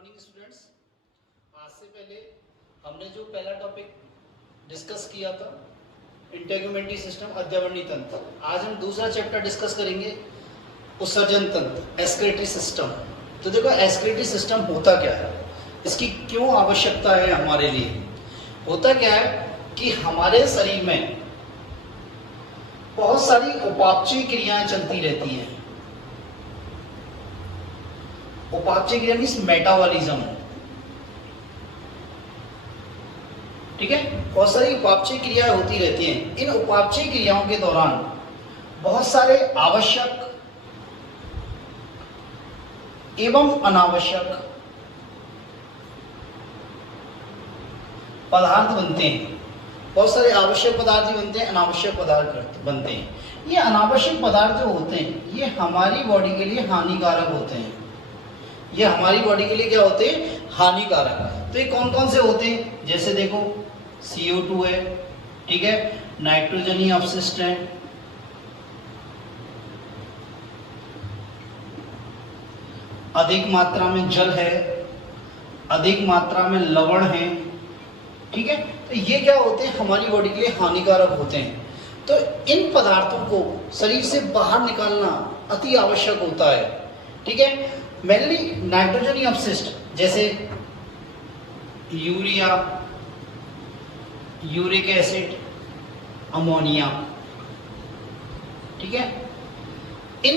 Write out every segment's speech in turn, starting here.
Morning students. आज से पहले हमने जो पहला टॉपिक डिस्कस किया था इंटेग्युमेंट्री सिस्टम अध्यवनी तंत्र, आज हम दूसरा चैप्टर डिस्कस करेंगे उत्सर्जन तंत्र एस्क्रेटरी सिस्टम। तो देखो एस्क्रेटरी सिस्टम होता क्या है, इसकी क्यों आवश्यकता है हमारे लिए। होता क्या है कि हमारे शरीर में बहुत सारी उपापचयी क्रियाएं चलती रहती हैं। उपापचय क्रिया मीन्स मेटाबॉलिज्म, ठीक है। बहुत सारी उपापचय क्रियाएं होती रहती हैं। इन उपापचय क्रियाओं के दौरान बहुत सारे आवश्यक एवं अनावश्यक पदार्थ बनते हैं। बहुत सारे आवश्यक पदार्थ भी बनते हैं, अनावश्यक पदार्थ बनते हैं। ये अनावश्यक पदार्थ जो होते हैं ये हमारी बॉडी के लिए हानिकारक होते हैं। ये हमारी बॉडी के लिए क्या होते हैं, हानिकारक। तो ये कौन कौन से होते हैं, जैसे देखो CO2 है, ठीक है, नाइट्रोजनी अपशिष्ट है, अधिक मात्रा में जल है, अधिक मात्रा में लवण है, ठीक है। तो ये क्या होते हैं, हमारी बॉडी के लिए हानिकारक होते हैं। तो इन पदार्थों को शरीर से बाहर निकालना अति आवश्यक होता है, ठीक है। मेनली नाइट्रोजनी अपशिष्ट जैसे यूरिया, यूरिक एसिड, अमोनिया, ठीक है। इन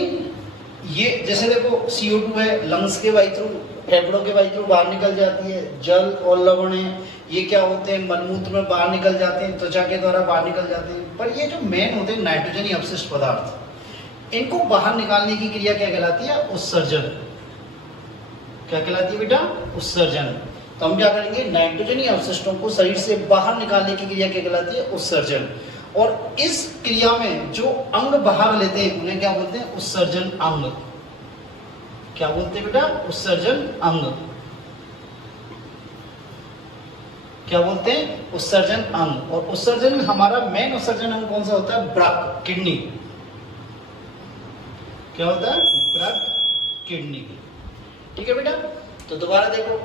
ये जैसे देखो CO2 है, लंग्स के वायु थ्रू, फेफड़ों के वायु थ्रू बाहर निकल जाती है। जल और लवण है, ये क्या होते हैं, मलमूत्र में बाहर निकल जाते हैं, त्वचा के द्वारा बाहर निकल जाते हैं। पर ये जो मेन होते हैं नाइट्रोजनी अपशिष्ट पदार्थ, इनको बाहर निकालने की क्रिया क्या कहलाती है, उत्सर्जन। क्या कहलाती है बेटा, उत्सर्जन। तो हम क्या करेंगे, नाइट्रोजनी अवशिष्टों को शरीर से बाहर निकालने की क्रिया क्या कहलाती है, उत्सर्जन। और इस क्रिया में जो अंग बाहर लेते हैं उन्हें क्या बोलते हैं, उत्सर्जन अंग। क्या बोलते हैं बेटा, उत्सर्जन अंग। क्या बोलते हैं, उत्सर्जन अंग। और उत्सर्जन हमारा मेन उत्सर्जन अंग कौन सा होता है, ब्रक, किडनी। क्या होता है, ब्रक, किडनी, ठीक है बेटा। तो दोबारा देखो,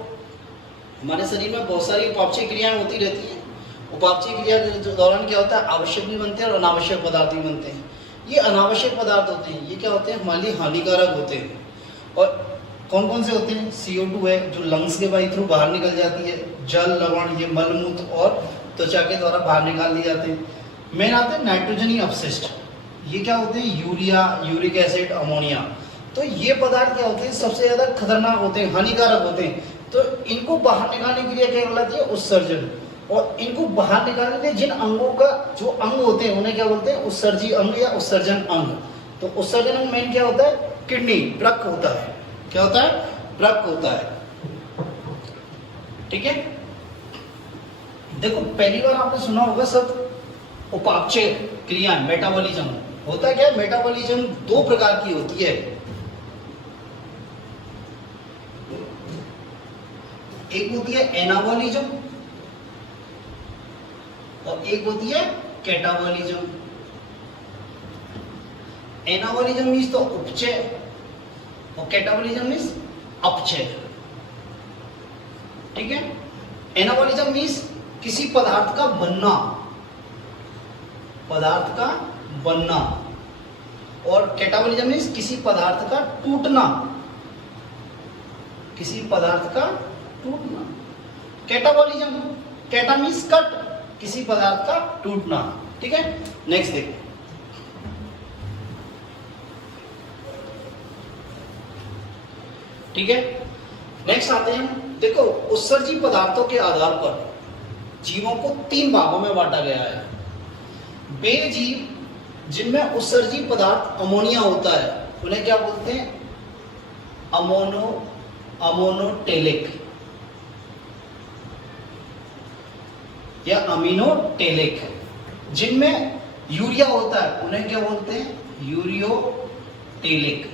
हमारे शरीर में बहुत सारी उपापचय क्रियाएं होती रहती हैं। उपापचय क्रिया के दौरान क्या होता है, आवश्यक भी बनते हैं और अनावश्यक पदार्थ भी बनते हैं। ये अनावश्यक पदार्थ होते हैं, ये क्या होते हैं, हमारे लिए हानिकारक होते हैं। और कौन कौन से होते हैं, CO2 है जो लंग्स के वायु थ्रू बाहर निकल जाती है, जल, लवण, ये मलमूत्र और त्वचा के द्वारा बाहर निकाल दिए जाते हैं। मेन आते हैं नाइट्रोजनी अपशिष्ट, ये क्या होते हैं, यूरिया, यूरिक एसिड, अमोनिया। तो ये पदार्थ क्या होते हैं, सबसे ज्यादा खतरनाक होते हैं, हानिकारक होते हैं। तो इनको बाहर निकालने के लिए क्या कहलाती है, उत्सर्जन। और इनको बाहर निकालने के लिए जिन अंगों का जो अंग होते हैं उन्हें क्या बोलते हैं, उत्सर्जी अंग या उत्सर्जन अंग। तो उत्सर्जन अंग मेन क्या होता है, किडनी, ब्रक होता है। क्या होता है, ब्रक होता है, ठीक है। देखो पहली बार आपने सुना होगा सब उपापचय क्रिया, मेटाबॉलिज्म। होता क्या है, मेटाबॉलिज्म दो प्रकार की होती है। एक होती है एनाबॉलिज्म और एक होती है कैटाबॉलिज्म। एनाबॉलिज्म मीन्स तो उपचय और कैटाबॉलिज्म मीन्स अपचय, ठीक है। एनाबॉलिज्म मीन्स किसी पदार्थ का बनना, पदार्थ का बनना। और कैटाबॉलिज्म मीन्स किसी पदार्थ का टूटना, किसी पदार्थ का टूटना। कैटाबॉलिज्म, कैटा मीन्स कट, किसी पदार्थ का टूटना, ठीक है। नेक्स्ट देखो, ठीक है। नेक्स्ट आते हैं, देखो उत्सर्जी पदार्थों के आधार पर जीवों को 3 भागों में बांटा गया है। वे जीव जिनमें उत्सर्जी पदार्थ अमोनिया होता है उन्हें क्या बोलते हैं, अमोनोटेलिक या अमीनोटेलिक। जिनमें यूरिया होता है उन्हें क्या बोलते हैं, यूरियोटेलिक।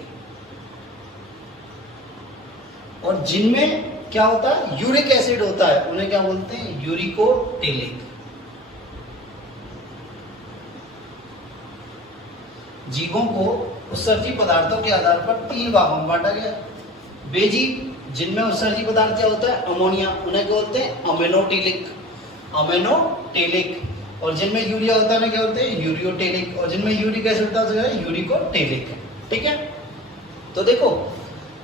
और जिनमें क्या होता है, यूरिक एसिड होता है उन्हें क्या बोलते हैं, यूरिकोटेलिक। जीवों को उत्सर्जी पदार्थों के आधार पर 3 भागों में बांटा गया। वे जीव जिनमें उत्सर्जी पदार्थ क्या होता है, अमोनिया, उन्हें क्या बोलते हैं, अमीनोटेलिक, अमीनोटेलिक। और जिनमें यूरिया होता है ना क्या बोलते हैं, यूरियोटेलिक। और जिनमें यूरिक एसिड होता है तो है यूरिकोटेलिक। ठीक है, तो देखो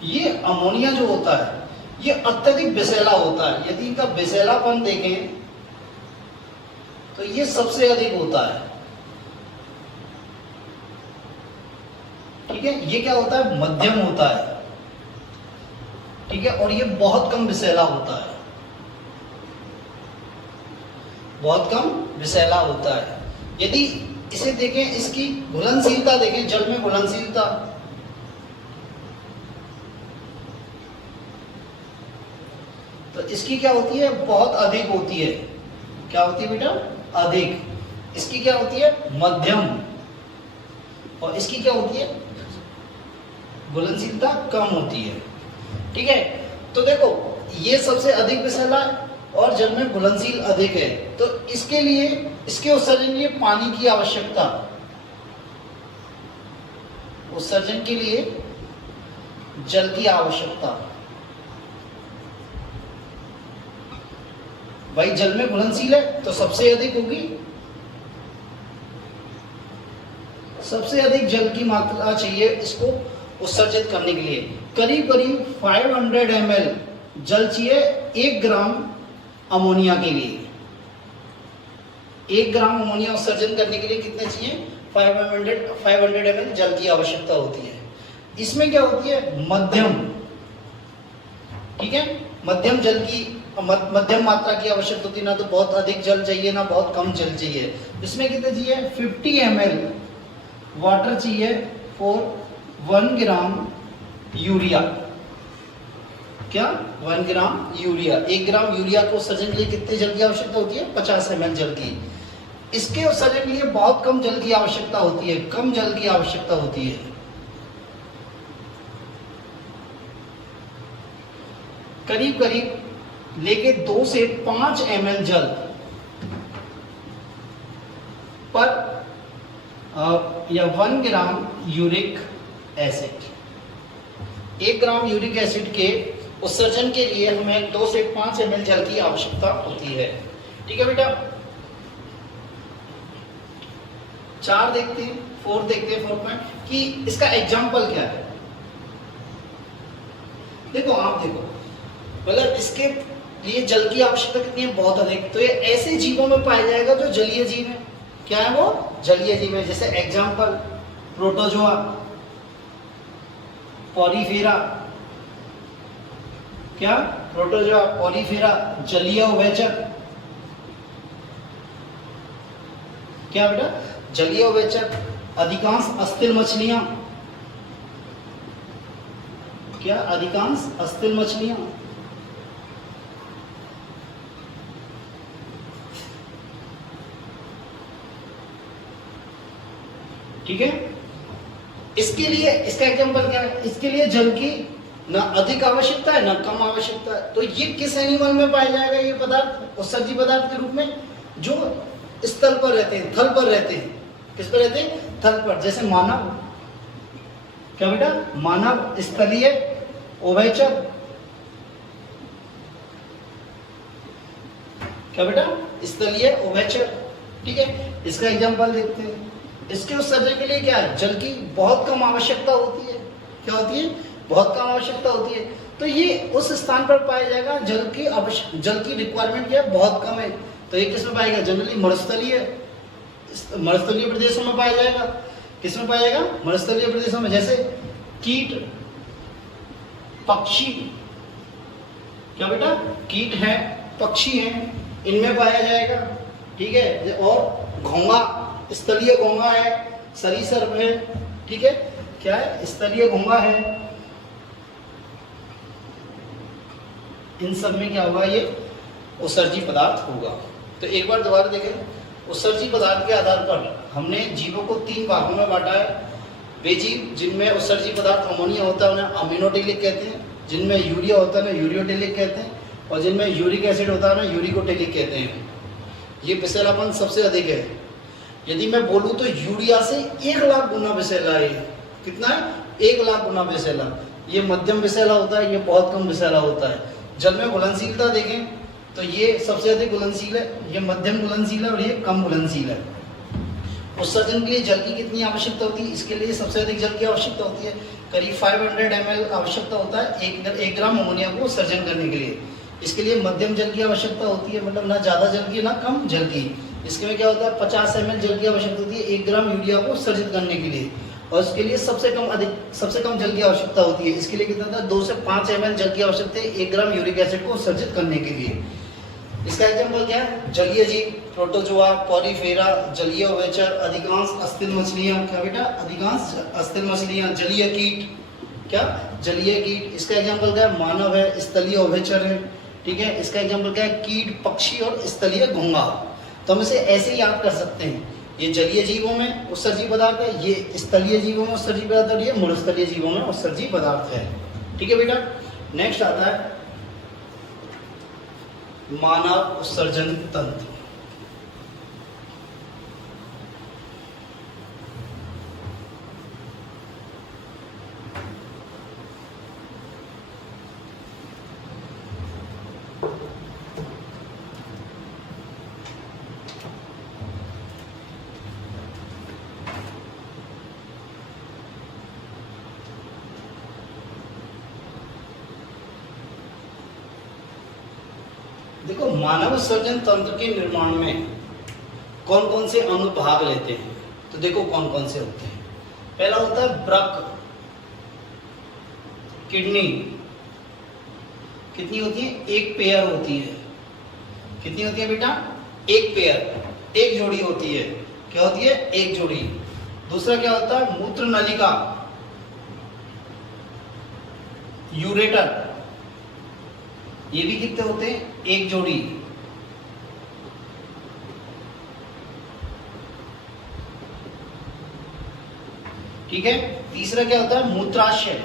ये अमोनिया जो होता है ये अत्यधिक विषैला होता है। यदि इनका विषैलापन देखें तो ये सबसे अधिक होता है। ठीक है, ये क्या होता है, मध्यम होता है। ठीक है, और ये बहुत कम विषैला होता है, बहुत कम विषैला होता है। यदि इसे देखें, इसकी घुलनशीलता देखें, जल में घुलनशीलता, तो इसकी क्या होती है, बहुत अधिक होती है। क्या होती है बेटा, अधिक। इसकी क्या होती है, मध्यम। और इसकी क्या होती है, घुलनशीलता कम होती है। ठीक है, तो देखो ये सबसे अधिक विषैला और जल में घुलनशील अधिक है। तो इसके लिए, इसके उत्सर्जन के लिए पानी की आवश्यकता, उत्सर्जन के लिए जल की आवश्यकता। भाई जल में घुलनशील है तो सबसे अधिक होगी, सबसे अधिक जल की मात्रा चाहिए इसको उत्सर्जित करने के लिए। करीब करीब 500 ml जल चाहिए 1 ग्राम अमोनिया के लिए। 1 ग्राम अमोनिया उत्सर्जन करने के लिए कितने चाहिए, 500 ml जल की आवश्यकता होती है। इसमें क्या होती है, मध्यम। ठीक है, मध्यम जल की, मध्यम मात्रा की आवश्यकता होती है, ना तो बहुत अधिक जल चाहिए ना बहुत कम जल चाहिए। इसमें कितने चाहिए, 50 ml वाटर चाहिए फॉर 1 ग्राम यूरिया। क्या, 1 ग्राम यूरिया। 1 ग्राम यूरिया को उत्सर्जन के लिए कितने जल की आवश्यकता होती है, 50 ml जल की। इसके उत्सर्जन के लिए बहुत कम जल की आवश्यकता होती है, कम जल की आवश्यकता होती है। करीब करीब लेके 2 से 5 ml जल पर या 1 ग्राम यूरिक एसिड। 1 ग्राम यूरिक एसिड के उत्सर्जन के लिए हमें 2 से 5 ml जल की आवश्यकता होती है। ठीक है बेटा, 4 देखते हैं, 4 देखते हैं, 4 पॉइंट कि इसका एग्जाम्पल क्या है। देखो आप देखो, मतलब इसके लिए जल की आवश्यकता कितनी है, बहुत अधिक। तो ये ऐसे जीवों में पाया जाएगा जो जलीय जीव है। क्या है वो, जलीय जीव है। जैसे एग्जाम्पल, प्रोटोजोआ, पॉलीफेरा। क्या, प्रोटोजोआ, पॉलीफेरा, जलीय उभयचर। क्या बेटा, जलीय उभयचर। अधिकांश अस्थिल मछलियां। क्या, अधिकांश अस्थिल मछलियां। ठीक है, इसके लिए, इसका एग्जांपल क्या है, इसके लिए जल की ना अधिक आवश्यकता है ना कम आवश्यकता है। तो ये किस एनिमल में पाया जाएगा, ये पदार्थ उत्सर्जी पदार्थ के रूप में, जो स्थल पर रहते हैं, थल पर रहते हैं। किस पर रहते हैं, थल पर। जैसे मानव। क्या बेटा, मानव स्थलीय उभयचर। क्या बेटा, स्थलीय उभयचर। ठीक है, इसका एग्जांपल देखते हैं। इसके उत्सर्जन के लिए क्या है, जल की बहुत कम आवश्यकता होती है। क्या होती है, बहुत कम आवश्यकता होती है। तो ये उस स्थान पर पाया जाएगा जल की रिक्वायरमेंट क्या है, बहुत कम है। तो ये किस में पाएगा, जनरली मरुस्थलीय प्रदेशों में पाया जाएगा। किस में पाया जाएगा, मरुस्थलीय प्रदेशों में। जैसे कीट, पक्षी। क्या बेटा, कीट है, पक्षी है, इनमें पाया जाएगा। ठीक है, और घोंगा, स्थलीय घोंगा है, सरीसृप है। ठीक है, क्या है, स्थलीय घोंगा है। इन सब में क्या होगा, ये उत्सर्जी पदार्थ होगा। तो एक बार दोबारा देखें, उत्सर्जी पदार्थ के आधार पर हमने जीवों को 3 भागों में बांटा है। वे जीव जिनमें उत्सर्जी पदार्थ अमोनिया होता है उन्हें अमीनोटेलिक कहते हैं, जिनमें यूरिया होता है ना यूरियोटेलिक कहते हैं, और जिनमें यूरिक एसिड होता है ना यूरिकोटेलिक कहते हैं। ये विषैलापन सबसे अधिक है। यदि मैं बोलूं तो यूरिया से 1 लाख गुना विषैला है। कितना है, 1 लाख गुना विषैला। ये मध्यम विषैला होता है, ये बहुत कम विषैला होता है। जल में घुलनशीलता देखें तो ये सबसे अधिक घुलनशील है, ये मध्यम घुलनशील है और ये कम घुलनशील है। उत्सर्जन के लिए जल की कितनी आवश्यकता होती है? इसके लिए सबसे अधिक जल की आवश्यकता होती है, करीब 500 ml आवश्यकता होता है 1 ग्राम अमोनिया को उत्सर्जन करने के लिए। इसके लिए मध्यम जल की आवश्यकता होती है, मतलब ना ज़्यादा जल की ना कम जल की। इसके में क्या होता है 50 ml जल की आवश्यकता होती है 1 ग्राम यूरिया को उत्सर्जित करने के लिए, और इसके लिए सबसे कम जल की आवश्यकता होती है। इसके लिए कितना होता है 2 से 5 ml जल की आवश्यकता है 1 ग्राम यूरिक एसिड को उत्सर्जित करने के लिए। इसका एग्जाम्पल क्या है? जलीय जीव, प्रोटोजोआ, पॉलीफेरा, जलीय उभयचर, अधिकांश अस्थिर मछलियां। क्या बेटा? अधिकांश अस्थिर मछलियां। जलीय कीट, क्या? जलीय कीट। इसका एग्जाम्पल क्या है? मानव है, स्थलीय उभयचर है। ठीक है, इसका एग्जाम्पल क्या है? कीट, पक्षी और स्थलीय घोंघा। तो हम इसे ऐसे ही याद कर सकते हैं, ये जलीय जीवों में उत्सर्जी पदार्थ है, ये स्थलीय जीवों में उत्सर्जी पदार्थ है, ये मूलस्थलीय जीवों में उत्सर्जी पदार्थ है। ठीक है बेटा, नेक्स्ट आता है मानव उत्सर्जन तंत्र। देखो, मानव उत्सर्जन तंत्र के निर्माण में कौन कौन से अंग भाग लेते हैं? तो देखो कौन कौन से होते हैं। पहला होता है वृक्क, किडनी। कितनी होती है? एक पेयर होती है। कितनी होती है बेटा? एक पेयर, एक जोड़ी होती है। क्या होती है? एक जोड़ी। दूसरा क्या होता है? मूत्र नलिका, यूरेटर। ये भी कितने होते हैं? एक जोड़ी। ठीक है। तीसरा क्या होता है? मूत्राशय।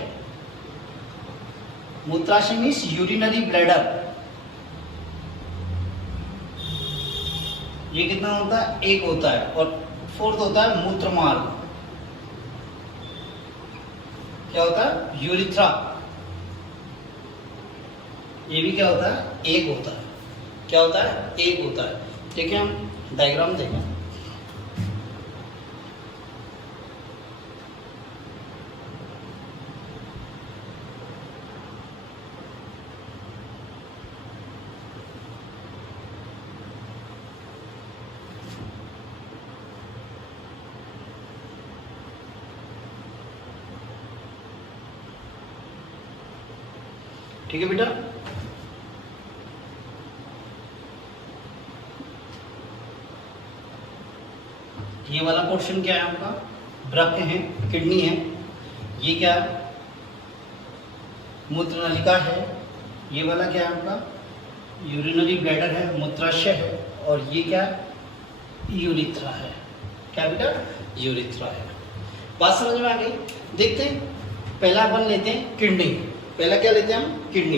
मूत्राशय मीन्स यूरिनरी ब्लैडर। ये कितना होता है? एक होता है। और फोर्थ होता है मूत्रमार्ग। क्या होता है? यूरिथ्रा। ये भी क्या होता है? एक होता है। क्या होता है? एक होता है। देखिए, हम डायग्राम देखें। ठीक है बेटा, ये वाला पोर्शन क्या है आपका? वृक्क है, किडनी है। ये क्या है? मूत्र नलिका है। ये वाला क्या है आपका? यूरिनरी ब्लैडर है, मूत्राशय है। और ये क्या है? यूरिथ्रा है। क्या बेटा? यूरिथ्रा है। बात समझ में आ गई? देखते हैं, पहला अपन लेते हैं किडनी। पहला क्या लेते हैं हम? किडनी।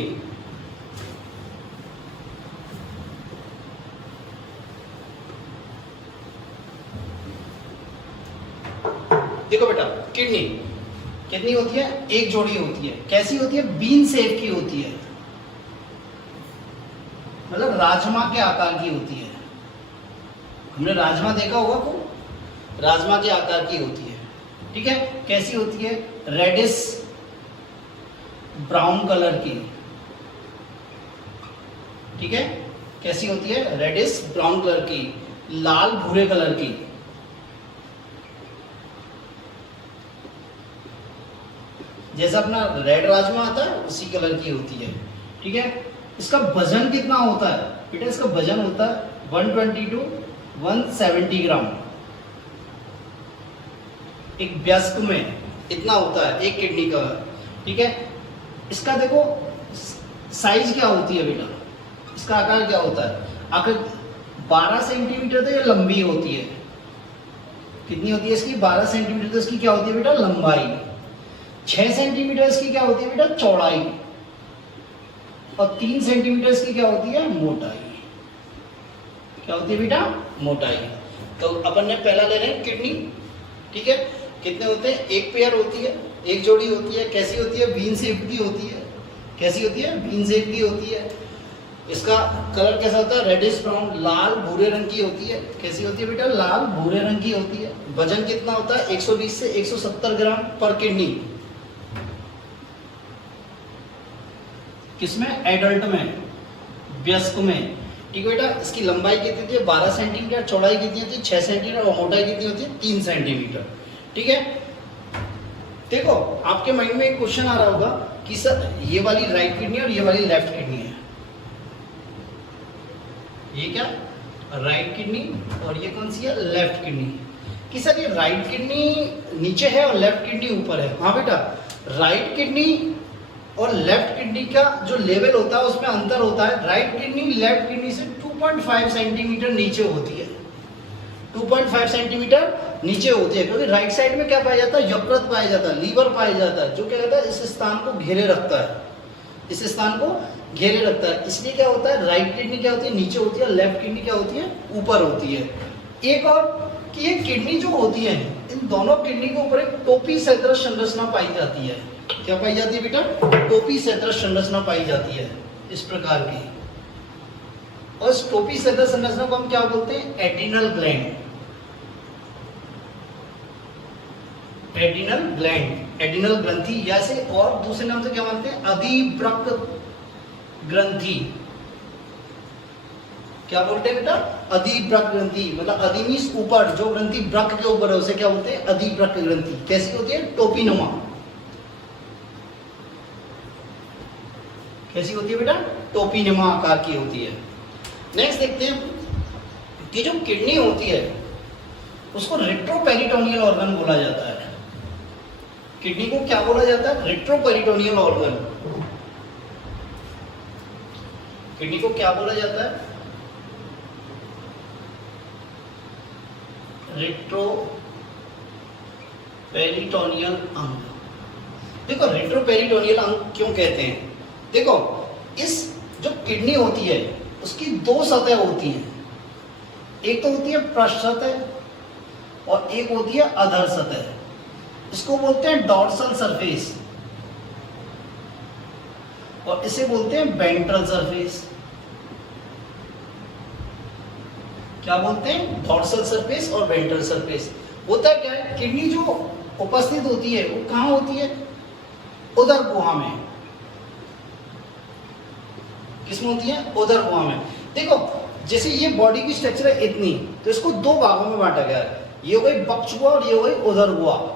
देखो बेटा, किडनी कितनी होती है? एक जोड़ी होती है। कैसी होती है? बीन शेप की होती है, मतलब राजमा के आकार की होती है। हमने राजमा देखा होगा को? राजमा के आकार की होती है। ठीक है। कैसी होती है? रेडिश ब्राउन कलर की। ठीक है। कैसी होती है? रेडिश ब्राउन कलर की, लाल भूरे कलर की। जैसा अपना रेड राजमा आता है उसी कलर की होती है। ठीक है। इसका वजन कितना होता है बेटा? इसका वजन होता है 120 to 170 ग्राम। एक वयस्क में इतना होता है एक किडनी का। ठीक है। इसका देखो साइज क्या होती है बेटा? इसका आकार क्या होता है? आकार 12 सेंटीमीटर तो ये लंबी होती है। कितनी होती है इसकी? 12 सेंटीमीटर। तो इसकी क्या होती है बेटा? लंबाई। 6 सेंटीमीटर इसकी क्या होती है बेटा? चौड़ाई। और 3 सेंटीमीटर इसकी क्या होती है? मोटाई। क्या होती है बेटा? मोटाई। तो अपन ने पहला ले रहे हैं किडनी। ठीक है। कितने होते हैं? एक पेयर होती है। एक जोड़ी होती है, कैसी होती है, बीन शेप की होती है। कैसी होती है, बीन शेप की होती है। इसका कलर कैसा होता है, रेडिश ब्राउन, लाल भूरे रंग की होती है। कैसी होती है बेटा, लाल भूरे रंग की होती है। वजन कितना होता है, 120 से 170 ग्राम पर किडनी। किसमें, एडल्ट में, वयस्क में। ठीक है बेटा, इसकी लंबाई कितनी होती है, 12 सेंटीमीटर, चौड़ाई कितनी होती है, 6 सेंटीमीटर, और मोटाई कितनी होती है, 3 सेंटीमीटर। ठीक है, देखो आपके माइंड में एक क्वेश्चन आ रहा होगा कि सर ये वाली राइट किडनी और ये वाली लेफ्ट किडनी है, ये क्या, राइट किडनी, और ये कौन सी है, लेफ्ट किडनी। कि सर ये राइट किडनी नीचे है और लेफ्ट किडनी ऊपर है। हाँ बेटा, राइट किडनी और लेफ्ट किडनी का जो लेवल होता है उसमें अंतर होता है। राइट किडनी लेफ्ट किडनी से 2.5 सेंटीमीटर नीचे होती है, 2.5 सेंटीमीटर नीचे होती है, क्योंकि राइट साइड में क्या पाया जाता है, यकृत पाया जाता है, लीवर पाया जाता है, जो क्या कहता है, इस स्थान को घेरे रखता है, इस स्थान को घेरे रखता है। इसलिए क्या होता है, राइट किडनी क्या होती है, नीचे होती है, लेफ्ट किडनी क्या होती है, ऊपर होती है। एक और कि ये किडनी जो होती है, इन दोनों किडनी के ऊपर एक टोपी सदृश संरचना पाई जाती है। क्या पाई जाती है बेटा, टोपी सदृश संरचना पाई जाती है, इस प्रकार की। और इस टोपी सदृश संरचना को हम क्या बोलते हैं, adrenal gland. Adrenal gland, adrenal ग्रंथि, या से और दूसरे नाम से क्या मानते हैं, अधिवृक्क ग्रंथि। क्या बोलते हैं बेटा, अधिवृक्क ग्रंथि, मतलब अधि मींस ऊपर, जो ग्रंथि वृक्क के ऊपर है उसे क्या बोलते हैं, अधिवृक्क ग्रंथि। कैसी होती है, टोपीनुमा। कैसी होती है बेटा, टोपीनुमा आकार की होती है। नेक्स्ट देखते हैं कि जो किडनी होती है उसको रेट्रोपेरिटोनियल ऑर्गन बोला जाता है। किडनी को क्या बोला जाता है, रेट्रोपेरिटोनियल ऑर्गन। किडनी को क्या बोला जाता है, रेट्रोपेरिटोनियल अंग। देखो रेट्रोपेरिटोनियल अंग क्यों कहते हैं, देखो इस जो किडनी होती है उसकी दो सतह होती हैं, एक तो होती है पृष्ठ सतह और एक होती है अधर सतह। इसको बोलते हैं डॉर्सल सरफेस और इसे बोलते हैं वेंट्रल सरफेस। क्या बोलते हैं, डॉर्सल सरफेस और वेंट्रल सरफेस। होता क्या है, किडनी जो उपस्थित होती है वो कहां होती है, उदर गुहा में। किसमें होती है, उदर गुहा में। देखो जैसे ये बॉडी की स्ट्रक्चर है इतनी, तो इसको दो भागों में बांटा गया है, ये हो गई बकचुआ और ये हो गई उदर गुहा।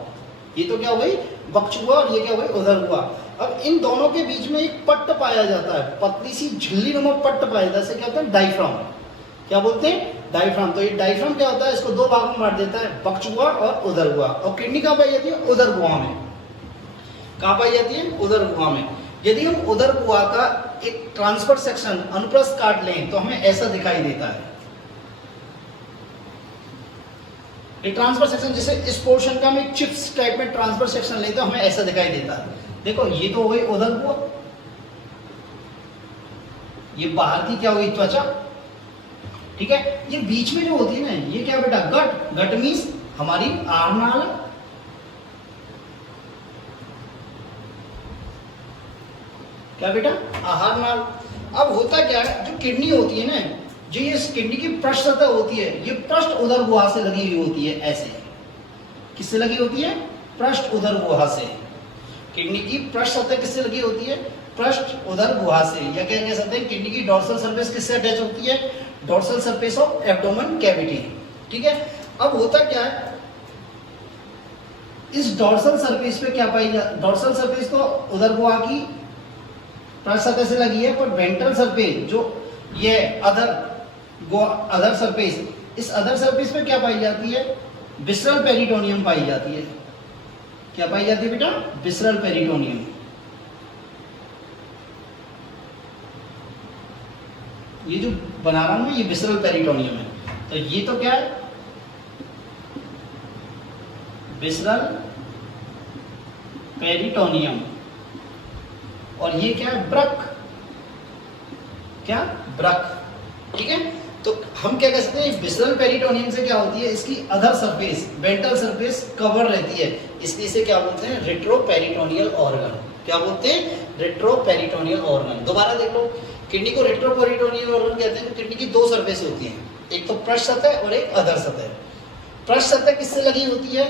ये तो क्या हो गई, बकचुआ, और ये क्या हो गई, उदर गुहा। अब इन दोनों के बीच में एक पट्ट पाया जाता है, पतली सी झिल्ली नुमा पट्ट पाया जाता है, इसे क्या होता है, डायफ्राम। क्या बोलते हैं, डायफ्राम। तो ये डायफ्राम क्या होता है, इसको दो भागों में बांट देता है, बकचुआ और उदर गुहा। और किडनी कहाँ पाई जाती है, उदर गुहा में। कहाँ पाई जाती है, उदर गुहा में। यदि हम उदर गुहा का एक ट्रांसफर सेक्शन, अनुप्रस्थ काट लें तो हमें ऐसा दिखाई देता है। एक ट्रांसफर सेक्शन, जैसे इस पोर्शन का हम एक चिप्स टाइप में ट्रांसफर सेक्शन लेते तो हमें ऐसा दिखाई देता है। देखो ये तो हो गई उदर गुहा, ये बाहर की क्या हुई, त्वचा। ठीक है, ये बीच में जो होती है ना, ये क्या बेटा, गट। गट मीन्स हमारी आहार नाल। क्या बेटा, आहार नाल। अब होता क्या है, जो किडनी होती है ना, जो ये किडनी की पृष्ठ सतह होती है, ये पृष्ठ उदर गुहा से लगी हुई होती है। ऐसे किससे लगी होती है, पृष्ठ उदर गुहा से। किडनी की पृष्ठ सतह किससे लगी होती है, पृष्ठ उदर गुहा से। या क्या कह सकते हैं, किडनी की डॉर्सल सरफेस किससे अटैच होती है, dorsal surface of abdomen cavity. ठीक है, अब होता क्या है, इस डॉर्सल सरफेस पे क्या पाई जा, डॉर्सल सरफेस तो उदर गुहा की पृष्ठ सतह से लगी है, पर वेंट्रल सरफेस जो ये अदर सरफेस, इस अदर सरफेस पे क्या पाई जाती है, विसरल पेरिटोनियम पाई जाती है। क्या पाई जाती है बेटा, विसरल पेरिटोनियम। ये जो बना रहा हूं ये विसरल पेरिटोनियम है। तो ये तो क्या है, विसरल पेरिटोनियम, और ये क्या है, ब्रक। क्या, ब्रक। ठीक है, तो हम क्या कह सकते हैं, विसरल पेरिटोनियम से क्या होती है, इसकी other surface, ventral surface cover रहती है, इसलिए इसे क्या बोलते हैं, रेट्रोपेरिटोनियल ऑर्गन। क्या बोलते हैं, रेट्रोपेरिटोनियल ऑर्गन। दोबारा देख लो, किडनी को रेट्रोपेरिटोनियल ऑर्गन कहते हैं। तो किडनी की दो सरफेस होती हैं, एक तो पृष्ठ सतह और एक अधर सतह। पृष्ठ सतह किससे लगी होती है,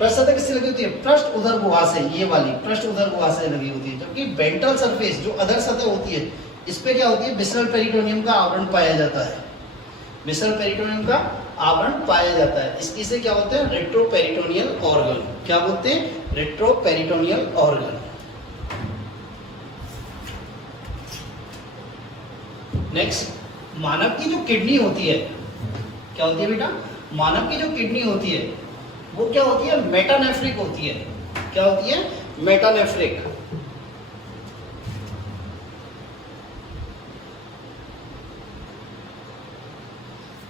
पृष्ठ सतह किससे लगी होती है, पृष्ठ उदर गुहा से, ये वाली पृष्ठ उदर गुहा से लगी होती है। जबकि वेंट्रल सरफेस जो अधर सतह होती है, इस पे क्या होती है, विसरल पेरिटोनियम का आवरण पाया जाता है, विसरल पेरिटोनियम का आवरण पाया जाता है। इसकी से क्या होता है, रेट्रोपेरिटोनियल ऑर्गन। क्या बोलते हैं, रेट्रोपेरिटोनियल ऑर्गन। नेक्स्ट, मानव की जो किडनी होती है, क्या होती है बेटा, मानव की जो किडनी होती है वो क्या होती है, मेटानेफ्रिक होती है। क्या होती है, मेटानेफ्रिक।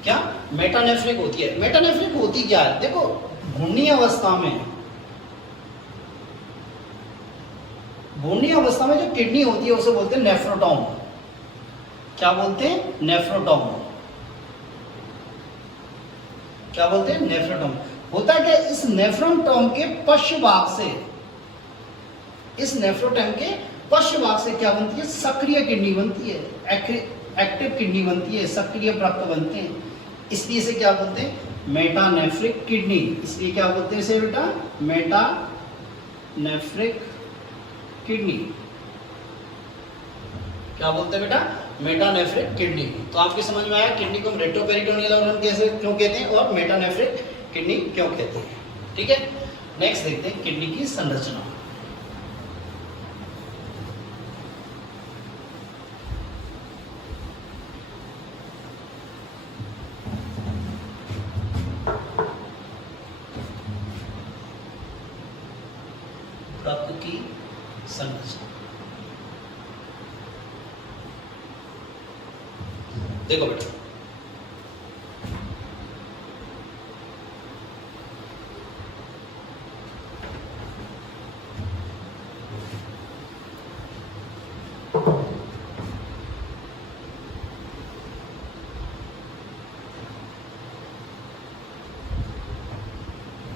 क्या, मेटानेफ्रिक होती है। मेटानेफ्रिक होती क्या है, देखो घूर्णी अवस्था में, घूर्णी अवस्था में जो किडनी होती है उसे बोलते हैं नेफ्रोटॉम। क्या बोलते हैं, नेफ्रोटॉम। क्या बोलते हैं, नेफ्रोटॉम। होता क्या, इस नेफ्रोटॉम के पश्च भाग से, इस नेफ्रोटॉम के पश्च भाग से क्या बनती है, सक्रिय किडनी बनती है, एक्टिव किडनी बनती है, सक्रिय प्रक्त बनते हैं। इसलिए इसे क्या बोलते हैं, मेटानेफ्रिक किडनी। इसलिए क्या बोलते हैं इसे बेटा, मेटानेफ्रिक किडनी। क्या बोलते हैं बेटा, मेटानेफ्रिक किडनी। तो आपके समझ में आया किडनी को हम रेट्रोपेरिटोनियल ऑर्गन कैसे क्यों कहते हैं और मेटानेफ्रिक किडनी क्यों कहते हैं। ठीक है, नेक्स्ट देखते हैं किडनी की संरचना। रक्त की संरचना देखो बेटा,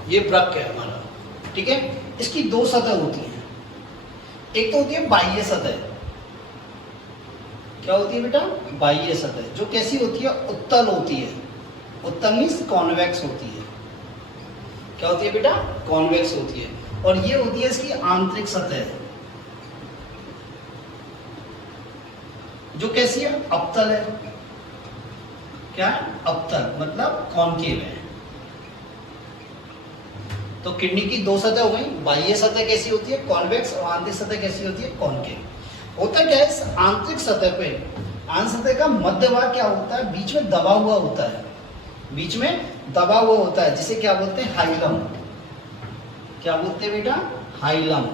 ये वृक्क है हमारा। ठीक है, इसकी दो सतह होती हैं, एक तो होती है बाह्य सतह। क्या होती है बेटा, बाह्य सतह, जो कैसी होती है, उत्तल होती है। उत्तल मीन्स कॉन्वेक्स होती है। क्या होती है बेटा, कॉन्वेक्स होती है। और ये होती है इसकी आंतरिक सतह, जो कैसी है, अवतल है। क्या, अवतल मतलब कॉनकेव है। तो किडनी की दो सतह हो गई, बाह्य सतह कैसी होती है, कॉन्वेक्स, और आंतरिक सतह कैसी होती है, कॉनकेव। होता क्या है, इस आंतरिक सतह पे, आंतरिक सतह का मध्य भाग क्या होता है, बीच में दबा हुआ होता है, बीच में दबा हुआ होता है, जिसे क्या बोलते हैं, हाइलम। क्या बोलते हैं बेटा, हाइलम।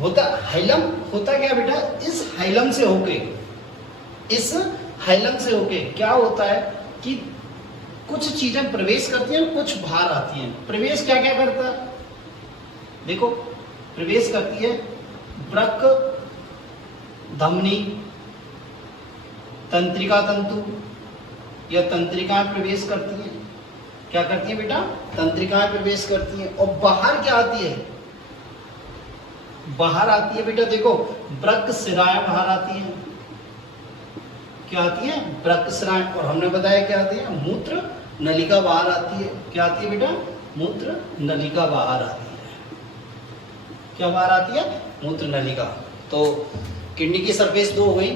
होता हाइलम, होता क्या बेटा, इस हाइलम से होके, इस हाइलम से होके क्या होता है कि कुछ चीजें प्रवेश करती हैं, कुछ बाहर आती हैं। प्रवेश क्या क्या करता है, देखो प्रवेश करती है वृक्क, धमनी, तंत्रिका तंतु या तंत्रिकाएं प्रवेश करती हैं। क्या करती है बेटा, तंत्रिकाएं प्रवेश करती हैं। और बाहर क्या आती है, बाहर आती है बेटा, देखो वृक्क शिराएं बाहर आती हैं। क्या आती है, वृक्क शिराएं। और हमने बताया क्या आती है, मूत्र नलिका बाहर आती है। क्या आती है बेटा, मूत्र नलिका बाहर आती है। क्या बाहर आती है, मूत्र नलिका। तो किडनी की सरफेस दो हो गई,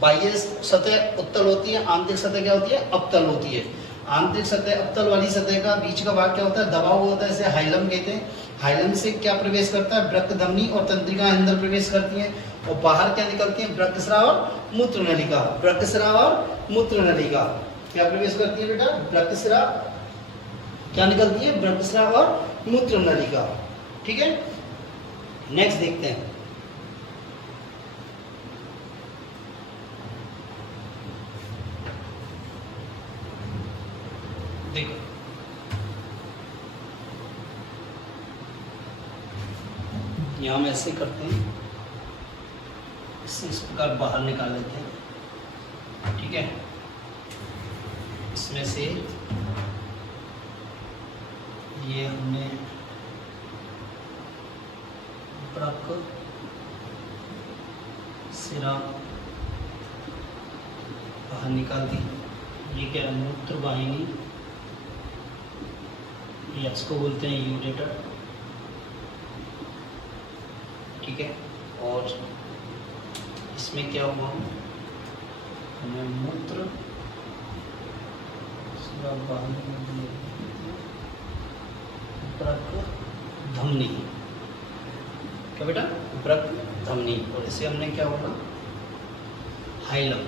बाह्य सतह उत्तल होती है, आंतरिक सतह क्या होती है, अवतल होती है। आंतरिक सतह, अवतल वाली सतह का बीच का भाग क्या होता है, दबा हुआ होता है, इसे हाइलम कहते हैं। हाइलम से क्या प्रवेश करता है, वृक्क, धमनी और तंत्रिकाएं अंदर प्रवेश करती हैं। और बाहर क्या निकलती है, वृक्कस्राव और मूत्र नलिका। वृक्कस्राव और मूत्र नलिका क्या प्रवेश करती है बेटा, वृक्कस्राव, क्या निकलती है, वृक्कस्राव और मूत्र नलिका। ठीक है, नेक्स्ट देखते हैं। देखो यहां हम ऐसे करते हैं, इसे इस प्रकार बाहर निकाल लेते हैं, ठीक है। इसमें से ये हमने प्रक सिरा बाहर निकाल दी। ये क्या है, मूत्र वाहिनी, ये इसको बोलते हैं यूरेटर, ठीक है। और इसमें क्या हुआ, हमें मूत्र धमनी, क्या बेटा, ब्रक धमनी, और इसे हमने क्या बोला, हाइलम,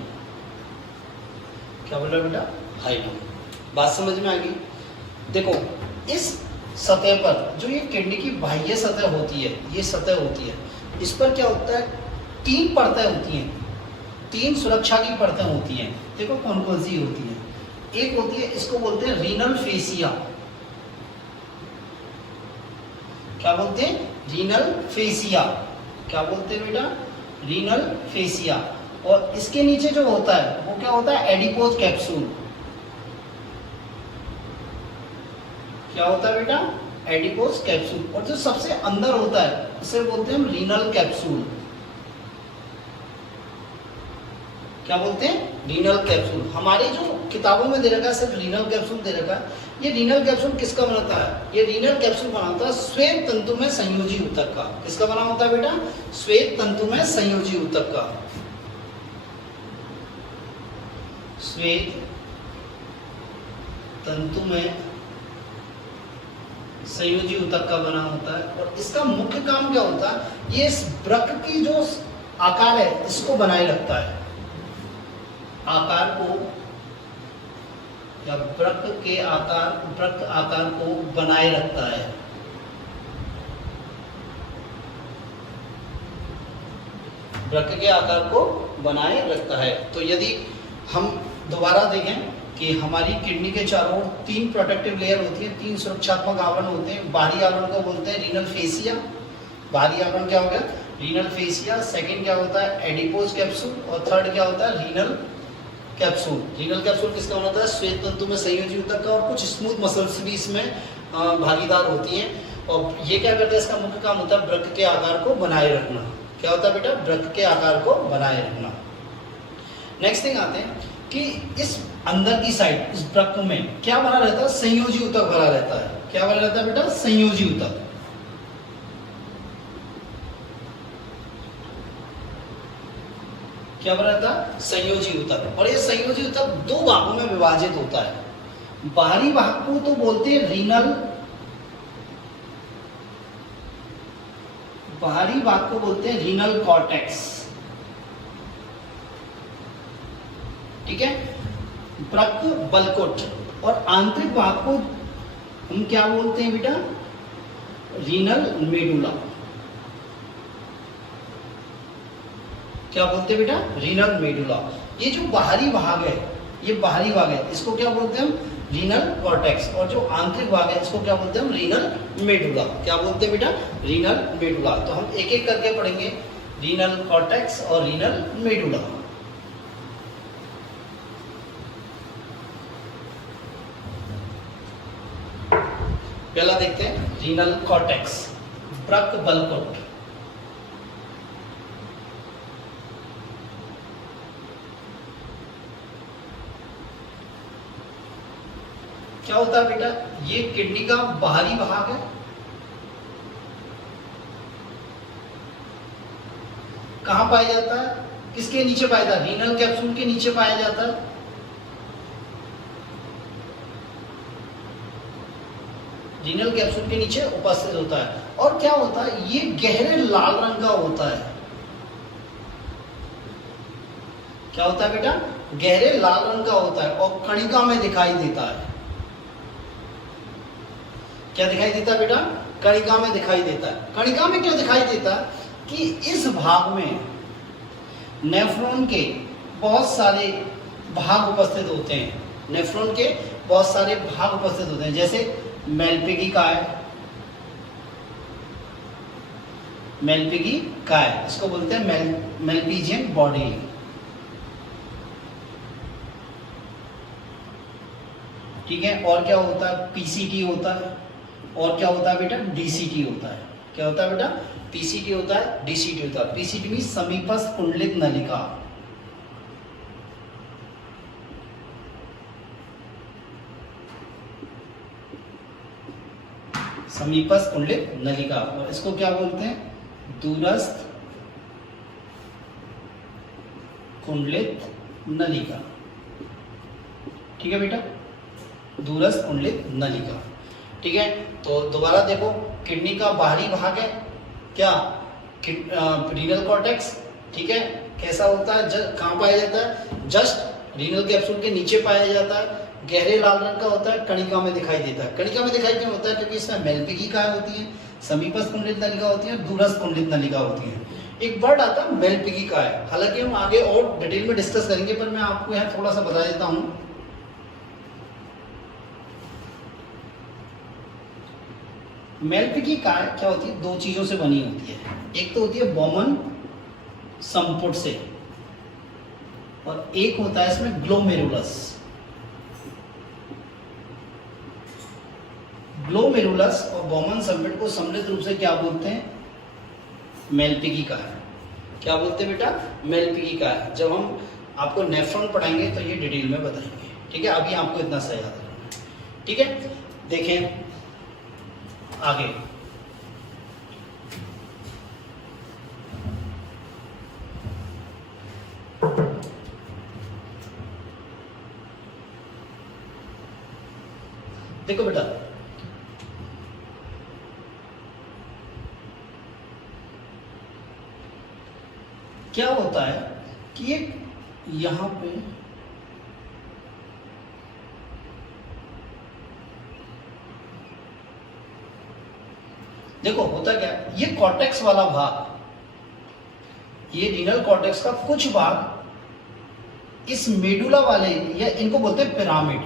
क्या बोला बेटा, हाइलम। बात समझ में आ गई। देखो इस सतह पर जो ये किडनी की बाह्य सतह होती है, ये सतह होती है, इस पर क्या होता है, 3 परतें होती हैं, 3 सुरक्षा की परतें होती हैं। देखो कौन कौन सी होती है। एक होती है, इसको बोलते हैं रीनल फेसिया, क्या बोलते हैं, रीनल फेसिया, क्या बोलते हैं बेटा, रीनल फेसिया। और इसके नीचे जो होता है वो क्या होता है, एडिपोज कैप्सूल, क्या होता है बेटा, एडिपोज कैप्सूल। और जो सबसे अंदर होता है उसे बोलते हैं हम रीनल कैप्सूल, क्या बोलते हैं, रीनल कैप्सूल। हमारी जो किताबों में दे रखा है सिर्फ रीनल कैप्सूल दे रखा है। ये रीनल कैप्सूल किसका बनाता है, ये रीनल कैप्सूल बनाता है श्वेत तंतु में संयोजी ऊतक का। किसका बना होता है बेटा, श्वेत तंतु में संयोजी ऊतक का, श्वेत तंतु में संयोजी ऊतक का बना होता है। और इसका मुख्य काम क्या होता है, ये इस वृक्क की जो आकार है इसको बनाए रखता है, आकार को, या वृक्क के आकार, वृक्क आकार को बनाए रखता है। वृक्क के आकार को बनाए रखता है। तो यदि हम दोबारा देखें कि हमारी किडनी के चारों 3 प्रोटेक्टिव लेयर होती है, 3 सुरक्षात्मक आवरण होते हैं। बाहरी आवरण को बोलते हैं रीनल फेसिया, बाहरी आवरण क्या हो गया, रीनल फेसिया। सेकंड क्या होता है, एडिपोज कैप्सूल। और थर्ड क्या होता है, रीनल कैप्सूल। रीनल कैप्सूल किसका होता है, श्वेत तंतु में संयोजी ऊतक का। और कुछ स्मूथ मसल्स भी इसमें भागीदार होती हैं। और ये क्या करता है, इसका मुख्य काम होता है वृक्क के आकार को बनाए रखना। क्या होता है बेटा, वृक्क के आकार को बनाए रखना। नेक्स्ट थिंग आते हैं कि इस अंदर की साइड, इस वृक्क में क्या बना रहता है, संयोजी ऊतक बना रहता है। क्या बना रहता है बेटा, संयोजी ऊतक। क्या बना रहता है, संयोजी ऊतक। और ये संयोजी ऊतक 2 भागों में विभाजित होता है। बाहरी भाग को तो बोलते हैं रीनल, बाहरी भाग को बोलते हैं रीनल कॉर्टेक्स, ठीक है, वृक्क बलकोट। और आंतरिक भाग को हम क्या बोलते हैं बेटा, रीनल मेडुला। क्या बोलते हैं बेटा, रीनल मेडुला। ये जो बाहरी भाग है, ये बाहरी भाग है, इसको क्या बोलते हैं हम, रीनल कॉर्टेक्स। और जो आंतरिक भाग है इसको क्या बोलते हैं हम, रीनल मेडुला। क्या बोलते हैं बेटा, रीनल मेडुला। तो हम एक एक करके पढ़ेंगे, रीनल कॉर्टेक्स और रीनल मेडुला। पहला देखते हैं रीनल कॉर्टेक्स, वृक्क बलकोट। क्या होता है बेटा, ये किडनी का बाहरी भाग है। कहां पाया जाता है, किसके नीचे पाया जाता है, रीनल कैप्सूल के नीचे पाया जाता है। रीनल कैप्सूल के नीचे उपस्थित होता है। और क्या होता है, ये गहरे लाल रंग का होता है। क्या होता है बेटा, गहरे लाल रंग का होता है और कणिका में दिखाई देता है। क्या दिखाई देता है बेटा, कणिका में दिखाई देता है। कणिका में क्यों दिखाई देता है कि इस भाग में नेफ्रॉन के बहुत सारे भाग उपस्थित होते हैं। नेफ्रॉन के बहुत सारे भाग उपस्थित होते हैं, जैसे मेलपेगी का है, मेलपिगी काय, इसको बोलते हैं मेलपिजियन बॉडी। ठीक है, और क्या होता है, पीसीटी होता है, और क्या होता है बेटा, डीसीटी होता है। क्या होता है बेटा, पीसीटी होता है, डीसीटी होता है। पीसीटी में समीपस्थ कुंडलित नलिका, समीपस्थ कुंडलित नलिका, और इसको क्या बोलते हैं, दूरस्थ कुंडलित नलिका। ठीक है बेटा, दूरस्थ कुंडलित नलिका। ठीक है, तो दोबारा देखो, किडनी का बाहरी भाग है क्या, रीनल कॉर्टेक्स। ठीक है, कैसा होता है, कहाँ पाया जाता है, जस्ट रीनल कैप्सूल के नीचे पाया जाता है, गहरे लाल रंग का होता है, कणिका में दिखाई देता है। कणिका में दिखाई क्यों होता है, क्योंकि इसमें मेलपिगी काय होती है, समीपस्थ कुंडलित नलिका होती है, दूरस्थ कुंडलित नलिका होती है। एक वर्ड आता है मेलपिगी काय, हालांकि हम आगे और डिटेल में डिस्कस करेंगे, पर मैं आपको यहाँ थोड़ा सा बता देता हूँ। मेलपिगी काय क्या होती है, दो चीजों से बनी होती है। एक तो होती है बोमन संपुट से, और एक होता है इसमें ग्लोमेरुलस। ग्लोमेरुलस और बोमन संपुट को सम्मिलित रूप से क्या बोलते हैं, मेलपिगी काय। क्या बोलते हैं बेटा, मेलपिगी काय। जब हम आपको नेफ्रॉन पढ़ाएंगे तो ये डिटेल में बताएंगे। ठीक है, अभी आपको इतना सा याद रखना है। ठीक है, देखें आगे, देखो बेटा, क्या होता है कि एक यहां पे देखो होता क्या, ये कॉर्टेक्स वाला भाग, ये रीनल कॉर्टेक्स का कुछ भाग इस मेडुला वाले, या इनको बोलते हैं पिरामिड।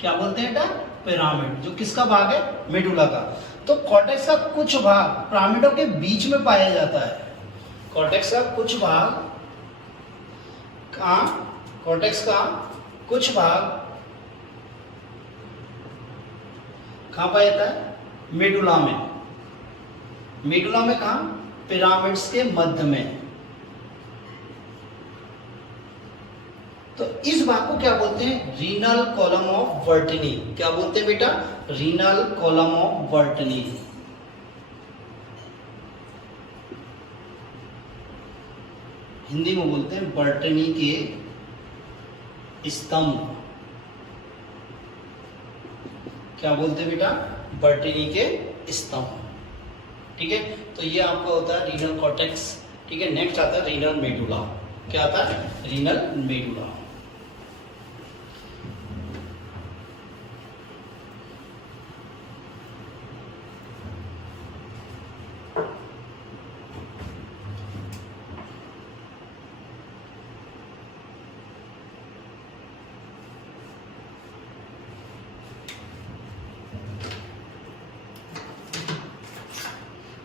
क्या बोलते हैं बेटा, पिरामिड, जो किसका भाग है, मेडुला का। तो कॉर्टेक्स का कुछ भाग पिरामिडों के बीच में पाया जाता है। कॉर्टेक्स का कुछ भाग कहाँ, कॉर्टेक्स का कुछ भाग कहाँ पाया जाता है, मेडुला में। मेडुला में कहा, पिरामिड्स के मध्य में। तो इस भाग को क्या बोलते हैं, रीनल कॉलम ऑफ वर्टनी। क्या बोलते हैं बेटा, रीनल कॉलम ऑफ वर्टनी। हिंदी में बोलते हैं वर्टनी के स्तंभ। क्या बोलते हैं बेटा, वर्टनी के स्तंभ। ठीक है, तो ये आपका होता है रीनल कॉर्टेक्स। ठीक है, नेक्स्ट आता है रीनल मेडुला। क्या आता है, रीनल मेडुला।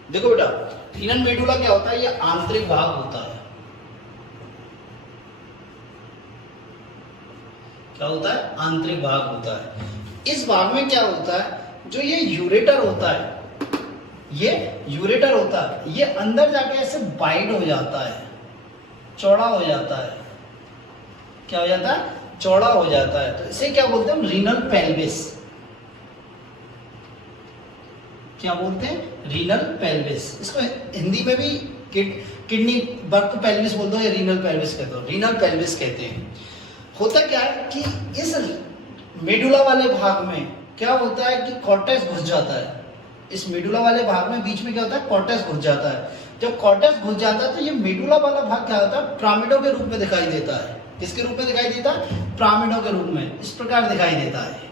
देखो बेटा, रीनल मेडुला क्या होता है, ये आंतरिक भाग होता है। क्या होता है, आंतरिक भाग होता है। इस भाग में क्या होता है, जो ये यूरेटर होता है, ये यूरेटर होता है, ये अंदर जाके ऐसे वाइड हो जाता है, चौड़ा हो जाता है। क्या हो जाता है, चौड़ा हो जाता है। तो इसे क्या बोलते हैं हम, रीनल पेल्विस। क्या बोलते हैं, रीनल पेल्विस। इसको हिंदी में भी किडनी बर्क पेल्विस बोल दो या रीनल पेल्विस कहते हो, रीनल पेल्विस कहते हैं। होता क्या है कि इस मेडुला वाले भाग में क्या होता है कि कॉर्टेक्स घुस जाता है। इस मेडुला वाले भाग में बीच में क्या होता है, कॉर्टेक्स घुस जाता है। जब कॉर्टेक्स घुस जाता है तो ये मेडुला वाला भाग क्या होता है, पिरामिडों के रूप में दिखाई देता है। किसके रूप में दिखाई देता है, पिरामिडों के रूप में इस प्रकार दिखाई देता है।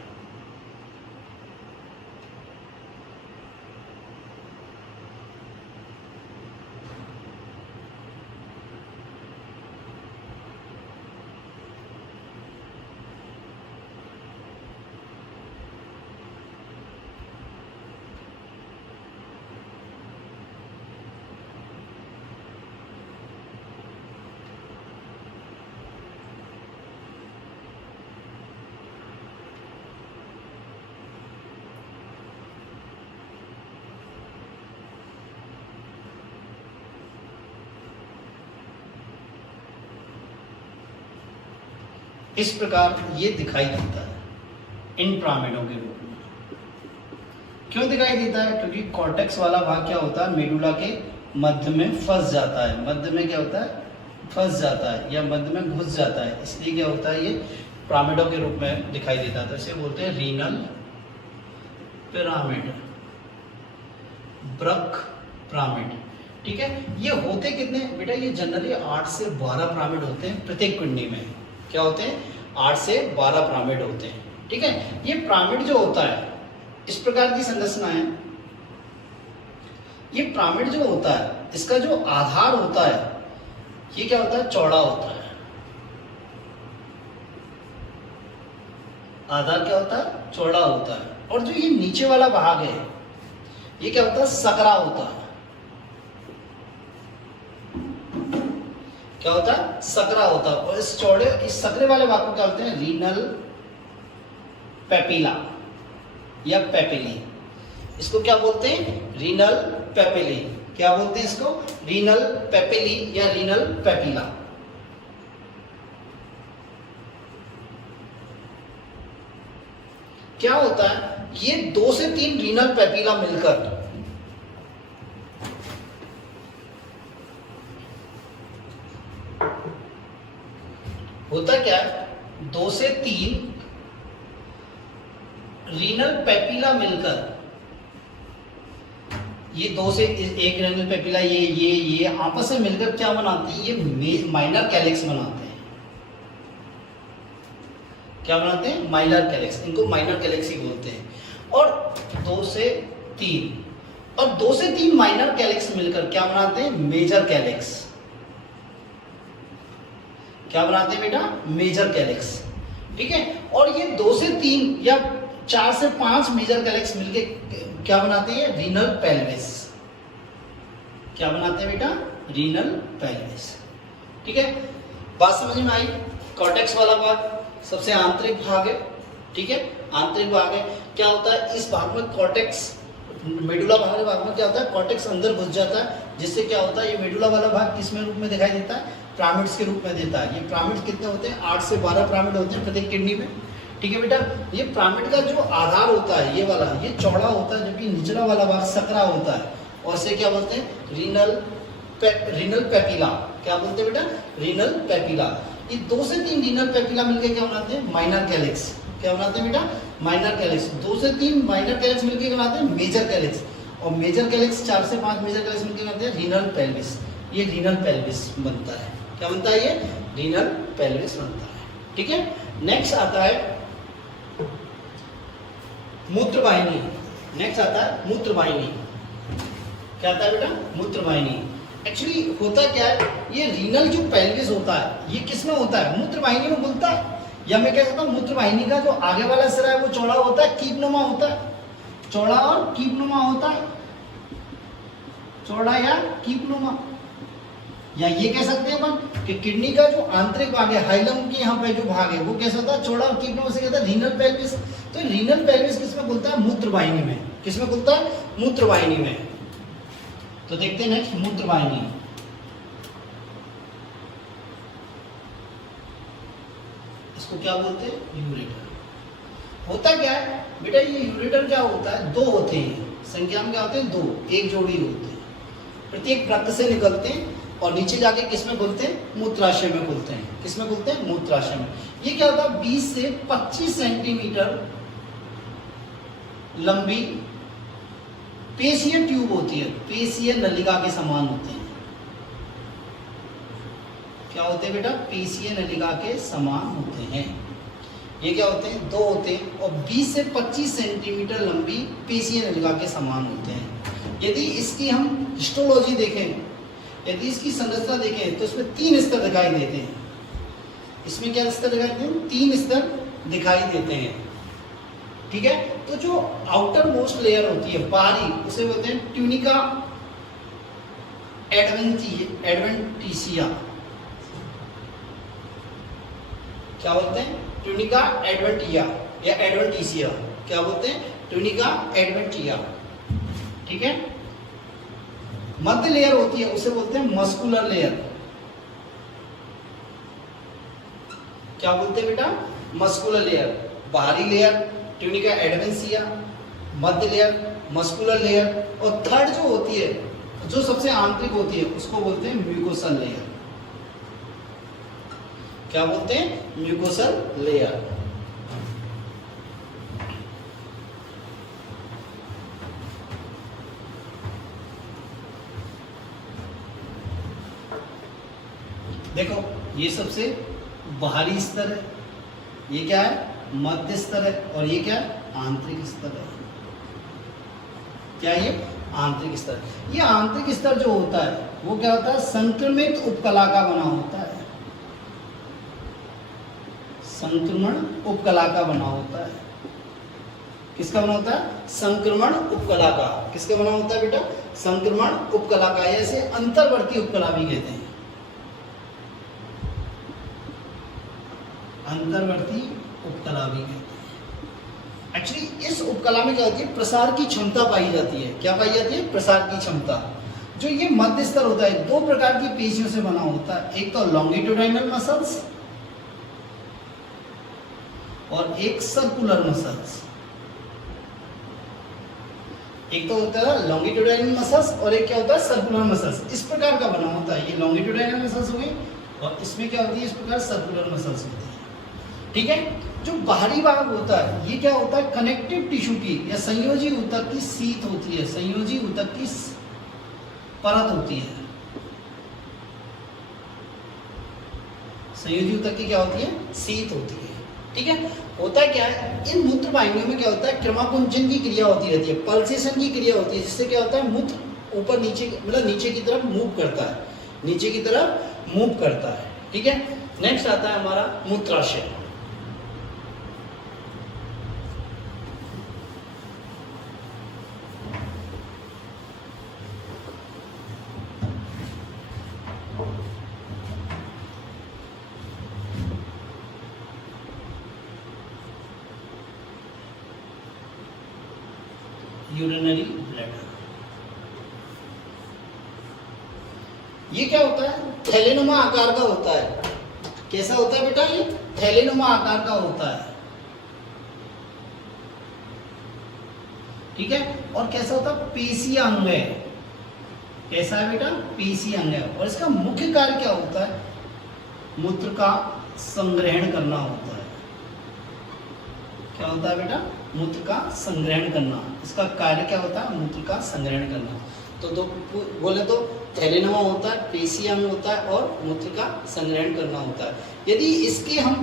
इस प्रकार ये दिखाई देता है इन पिरामिडों के रूप में। क्यों दिखाई देता है? क्योंकि कॉर्टेक्स वाला भाग क्या होता है, मेडुला के मध्य में फंस जाता है। मध्य में क्या होता है, फंस जाता है या मध्य में घुस जाता है, इसलिए क्या होता है, ये पिरामिडों के रूप में दिखाई देता है। तो इसे बोलते हैं रीनल पिरामिड, ब्रक पिरामिड। ठीक है, ये होते कितने बेटा, ये जनरली 8 से 12 पिरामिड होते हैं प्रत्येक किडनी में। क्या होते हैं, 8 से 12 पिरामिड होते हैं। ठीक है, ये पिरामिड जो होता है इस प्रकार की संरचना है। ये पिरामिड जो होता है इसका जो आधार होता है ये क्या होता है, चौड़ा होता है। आधार क्या होता है, चौड़ा होता है। और जो ये नीचे वाला भाग है ये क्या होता है, सकरा होता है। क्या होता है, सकरा होता है। और इस सकरे वाले भाग को क्या बोलते हैं, रीनल पेपिला या पेपिली। इसको क्या बोलते हैं, रीनल पेपिली। क्या बोलते हैं इसको, रीनल पेपिली या रीनल पेपिला। क्या होता है, ये 2 से 3 रीनल पेपिला मिलकर होता क्या है, 2 से 3 रीनल पेपिला मिलकर, ये 2 से 1 रीनल पेपिला ये आपस में मिलकर क्या बनाते हैं, ये माइनर कैलिक्स बनाते हैं। क्या बनाते हैं, माइनर कैलिक्स। इनको माइनर कैलिक्स ही बोलते हैं। और 2 से 3 और 2 से 3 माइनर कैलिक्स मिलकर क्या बनाते हैं, मेजर कैलिक्स। क्या बनाते हैं बेटा, मेजर कैलिक्स। ठीक है, और ये 2 से 3 या 4 से 5 मेजर कैलिक्स मिलके क्या बनाते हैं, रीनल पेल्विस। क्या बनाते हैं बेटा, रीनल पेल्विस। ठीक है, बात समझ में आई। कॉर्टेक्स वाला भाग सबसे आंतरिक भाग है। ठीक है, आंतरिक भाग है। क्या होता है, इस भाग में कॉर्टेक्स, मेडुला बाहरी भाग में क्या होता है, कॉर्टेक्स अंदर घुस जाता है, जिससे क्या होता है, ये मेडुला वाला भाग किस में रूप में दिखाई देता है, पिरामिड्स के रूप में देता है। ये पिरामिड्स कितने होते हैं, 8 से 12 पिरामिड होते हैं प्रत्येक किडनी में। ठीक है बेटा, ये पिरामिड का जो आधार होता है ये वाला, ये चौड़ा होता है, जबकि निचला वाला भाग सकरा होता है। और इसे क्या बोलते हैं, रीनल पेपिला। क्या बोलते हैं बेटा, रीनल पेपिला। ये 2 से 3 रीनल पेपिला मिलकर क्या बनाते हैं, माइनर कैलिक्स। क्या बनाते हैं बेटा, माइनर कैलिक्स। 2 से 3 माइनर कैलिक्स मिलकर क्या बनाते हैं, मेजर कैलिक्स। और मेजर कैलिक्स 4 से 5 मेजर कैलिक्स मिलकर बनाते हैं रीनल पेल्विस। ये रीनल पेल्विस बनता है। क्या बनता है, ये रीनल पेल्विस बनता है। ठीक है, नेक्स्ट आता है मूत्रवाहिनी। नेक्स्ट आता है मूत्रवाहिनी। क्या आता है बेटा, मूत्रवाहिनी। एक्चुअली होता क्या है, ये रीनल जो पेल्विस होता है ये किस में होता है, मूत्रवाहिनी में बोलता है। या मैं कह सकता हूँ मूत्रवाहिनी का जो आगे वाला सिरा है वो चौड़ा होता है, कीपनुमा होता है। चौड़ा और कीपनुमा होता है, चौड़ा या कीपनुमा। या ये कह सकते हैं अपन कि किडनी का जो आंतरिक भाग है, हाइलम के यहाँ पे जो भाग है वो कैसा होता है, चौड़ा, और कीपनुमा से कहता है रीनल पेल्विस। तो रीनल पेल्विस किसमें खुलता है, मूत्रवाहिनी में। किसमें खुलता है, मूत्रवाहिनी में। तो देखते हैं नेक्स्ट, मूत्रवाहिनी। इसको क्या बोलते हैं, यूरेटर। होता क्या है बेटा, ये यूरेटर क्या होता है, 2 होते हैं, संख्या में क्या होते हैं, 2, एक जोड़ी होते हैं, प्रत्येक रक्त से निकलते हैं और नीचे जाके किसमें खुलते हैं, मूत्राशय में खुलते हैं। किसमें खुलते हैं, मूत्राशय में। ये क्या होता है, 20 से 25 सेंटीमीटर लंबी पेशीय ट्यूब होती है, पेशीय नलिका के समान होते हैं। क्या होते हैं बेटा, पेशीय नलिका के समान होते हैं। ये क्या होते हैं, 2 होते हैं और 20 से 25 सेंटीमीटर लंबी पेशीय नलिका के समान होते हैं। यदि इसकी हम हिस्टोलॉजी देखें, यदि इसकी संरचना देखें तो इसमें 3 स्तर दिखाई देते हैं। इसमें क्या स्तर दिखाई देते हैं, 3 स्तर दिखाई देते हैं। ठीक है, तो जो आउटर मोस्ट लेयर होती है बाहरी, उसे बोलते हैं ट्यूनिका एडवेंटिसिया। क्या बोलते हैं, ट्यूनिका एडवेंटिया या एडवेंटिसिया। क्या बोलते हैं, ट्यूनिका एडवेंटिया। ठीक है, मध्य लेयर होती है उसे बोलते हैं मस्कुलर लेयर। क्या बोलते हैं बेटा? मस्कुलर लेयर, बाहरी लेयर ट्यूनिका एडवेंसिया, मध्य लेयर मस्कुलर लेयर, और थर्ड जो होती है, जो सबसे आंतरिक होती है, उसको बोलते हैं म्यूकोसल लेयर। क्या बोलते हैं? Mucosal layer. देखो ये सबसे बाहरी स्तर है, ये क्या है? मध्य स्तर है, और ये क्या है? आंतरिक स्तर है। क्या ये? आंतरिक स्तर। ये आंतरिक स्तर जो होता है वो क्या होता है? संक्रमित उपकला का बना होता है, संक्रमण उपकला का बना होता है। किसका बना होता है? संक्रमण उपकला का। किसका बना होता है बेटा? संक्रमण उपकला का। ऐसे अंतर्वर्ती उपकला भी कहते हैं, अंतर्वर्ती उपकला भी कहते हैं। एक्चुअली इस उपकला में क्या होती है? प्रसार की क्षमता पाई जाती है। क्या पाई जाती है? प्रसार की क्षमता। जो ये मध्य स्तर होता है, दो प्रकार की पेशियों से बना होता है, एक तो लॉन्गिट्यूडाइनल मसल्स और एक सर्कुलर मसल्स। एक तो होता है लॉन्गिट्यूडाइनल मसल्स और एक क्या होता है? Circular muscles. इस प्रकार का बना होता है। ये लॉन्गिट्यूडाइनल मसल्स हो गई, और इसमें क्या होती है? इस प्रकार सर्कुलर मसल्स होती है। ठीक है। जो बाहरी भाग होता है, ये क्या होता है? कनेक्टिव टिश्यू की या संयोजी ऊतक की सीथ होती है, संयोजी ऊतक की परत होती है। संयोजी ऊतक की क्या होती है? सीथ होती है। ठीक है। होता क्या है? इन मूत्र वाहिनियों में क्या होता है? क्रमाकुंचन की क्रिया होती रहती है, पल्सेशन की क्रिया होती है, जिससे क्या होता है? मूत्र ऊपर नीचे, मतलब नीचे की तरफ मूव करता है, नीचे की तरफ मूव करता है। ठीक है। नेक्स्ट आता है हमारा मूत्राशय। Urinary bladder. ये क्या होता है? थैलेनुमा आकार का होता है। कैसा होता है बेटा? ये थैलेनुमा आकार का होता है। ठीक है। और कैसा होता है? पेशीय अंग है। कैसा है बेटा? पेशीय अंग है। और इसका मुख्य कार्य क्या होता है? मूत्र का संग्रहण करना होता है। क्या होता है बेटा? मूत्र का संग्रहण करना। इसका कार्य क्या होता है? मूत्र का संग्रहण करना। तो दो बोले तो थैलेनुमा होता है, पेशीय अंग होता है, और मूत्र का संग्रहण करना होता है। यदि इसकी हम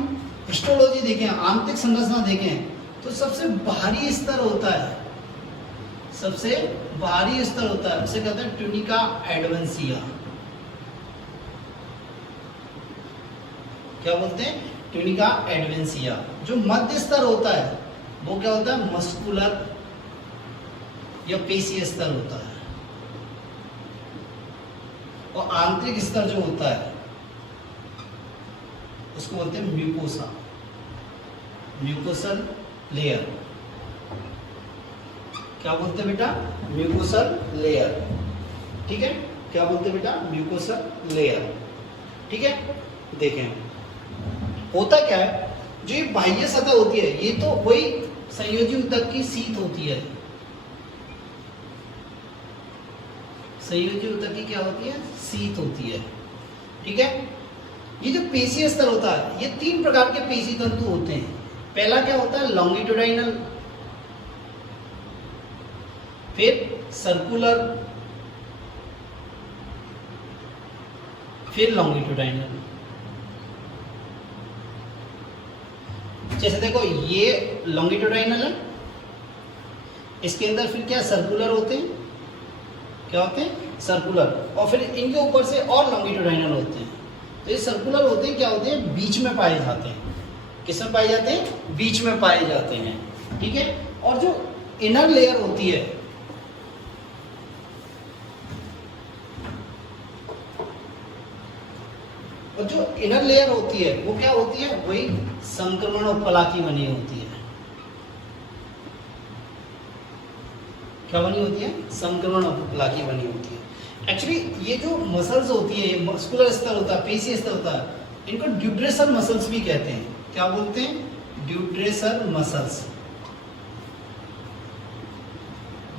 हिस्टोलॉजी देखें, आंतरिक संरचना देखें, तो सबसे बाहरी स्तर होता है, सबसे बाहरी स्तर होता है, उसे कहते हैं ट्यूनिका एडवेंसिया। क्या बोलते हैं? ट्यूनिका एडवेंसिया। जो मध्य स्तर होता है वो क्या होता है? मस्कुलर या पेशीय स्तर होता है। और आंतरिक स्तर जो होता है उसको बोलते हैं म्यूकोसा, म्यूकोसल लेयर। क्या बोलते हैं बेटा? Mucosal layer. ठीक है। क्या बोलते हैं बेटा? Mucosal layer. ठीक है। देखें होता क्या है? जो ये बाह्य सतह होती है, ये तो वही संयोजी ऊतक की सीथ होती है। संयोजी ऊतक की क्या होती है? सीथ होती है। ठीक है। ये जो पेशीय स्तर होता है, ये तीन प्रकार के पेशी तंतु होते हैं। पहला क्या होता है? लॉन्गिट्यूडाइनल, फिर सर्कुलर, फिर लॉन्गिट्यूडाइनल। जैसे देखो ये लॉन्गिट्यूडाइनल है, इसके अंदर फिर क्या सर्कुलर होते हैं, क्या होते हैं? सर्कुलर, और फिर इनके ऊपर से और लॉन्गिट्यूडाइनल होते हैं। तो ये सर्कुलर होते हैं, क्या होते हैं? बीच में पाए जाते हैं। किस में पाए जाते हैं? बीच में पाए जाते हैं। ठीक है। और जो इनर लेयर होती है, और जो इनर लेयर होती है वो क्या होती है? वही संक्रमण उपकला की बनी होती है। क्या बनी होती है? संक्रमण उपकला की बनी होती है। एक्चुअली ये जो मसल्स होती है, ये मस्कुलर स्तर होता है, पेशीय स्तर होता है, इनको ड्यूड्रेसर मसल्स भी कहते हैं। क्या बोलते हैं? ड्यूड्रेसर मसल्स,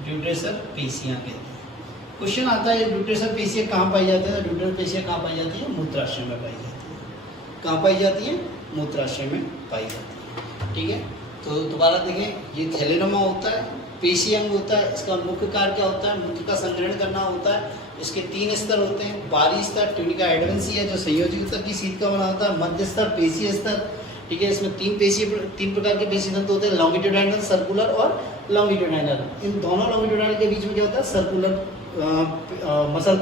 ड्यूड्रेसर पेशियां कहते हैं। क्वेश्चन आता है ड्यूड्रेसर पेशियां कहाँ पाई जाती है? ड्यूड्रेसर पेशियां कहाँ पाई जाती है? मूत्राशय में पाई जाती है। कहाँ पाई जाती है? मूत्राशय में पाई जाती है। ठीक है, तो दोबारा देखें, ये थैलेनोमा होता है, पेशी अंग होता है। इसका मुख्य कार्य क्या होता है? मूत्र का संग्रहण करना होता है। इसके 3 स्तर होते हैं। बाहरी स्तर ट्यूनिका एडवेंसिया जो संयोजी उत्तर की सीध का बना होता है। मध्य स्तर पेशी स्तर, ठीक है, इसमें 3 प्रकार के पेशी तंतु होते हैं, लॉन्गिट्यूडाइनल, सर्कुलर और लॉन्गिट्यूडाइनल। इन दोनों लॉन्गिट्यूडाइनल के बीच में क्या होता है? सर्कुलर मसल